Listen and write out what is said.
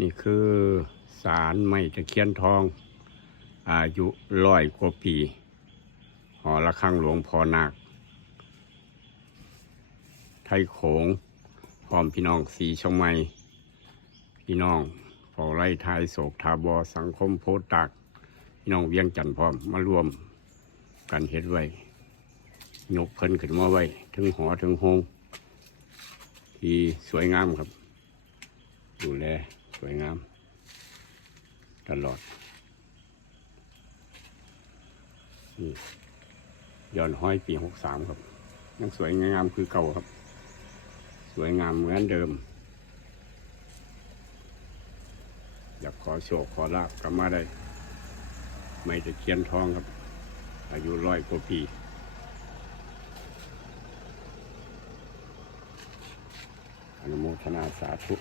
นี่คือสารไม้ตะเคียนทอง อายุร้อยกว่าปี หอระฆังหลวงพ่อนาค ไทยโขงพร้อมพี่น้องสีชงไม้พี่น้องเฝ้าไร่ทายโศกทาบอสังคมโพตัก พี่น้องเวียงจันทร์พร้อมมารวมกันเฮ็ดไว้ยกเพิ่นขึ้นมาไว้ ถึงหอถึงโฮงที่สวยงามครับ ดูแล วยงาม ตลอดย้อนห้อยปีหกสามครับ ยังสวยงามคือเก่าครับ สวยงามเหมือนเดิม อยากขอโชคขอลาบกลับมาได้ ไม่ตะเคียนทองครับ อายุร้อยกว่าปีอนุโมทนาสาธุ